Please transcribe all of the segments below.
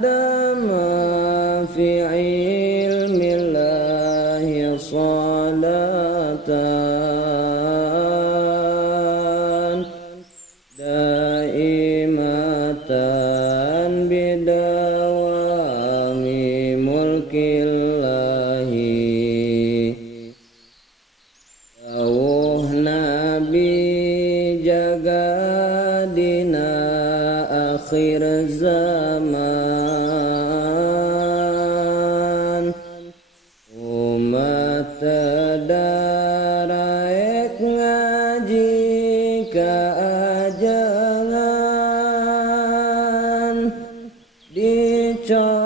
dama fi ilmillahi salatan daimatan bidawami mulkillahi. Dawuh Nabi jaga dina akhir zaman, umat tadaraek ngaji kaajangan, dicobana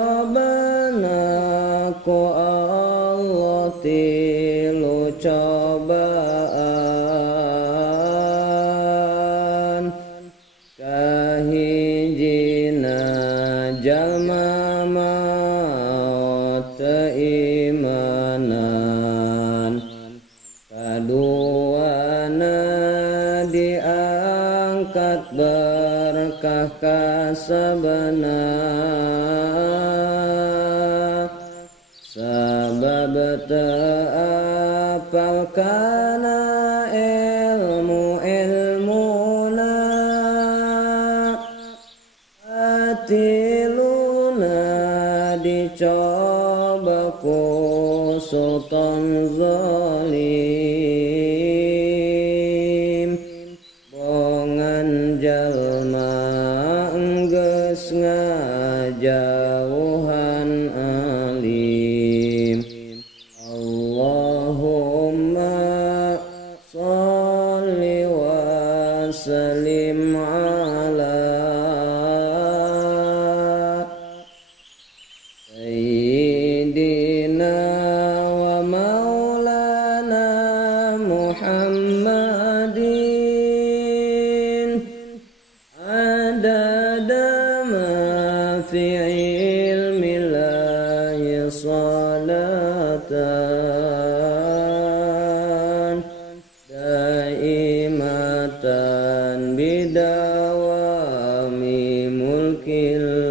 ku Allah tilu cobaan, kahijina jalma maot teimanan, kaduana diangkat berkah kasabana, sabab ta'apal kana ilmuna, atiluna dicoba ku sultan zalim, bongan jalma enggeus ngajauhan alim. Allahumma sholli wa sallim ala sayyidina wa maulana Muhammadin adada ma fi ilmillahi salatan daimatan bidawami mulkil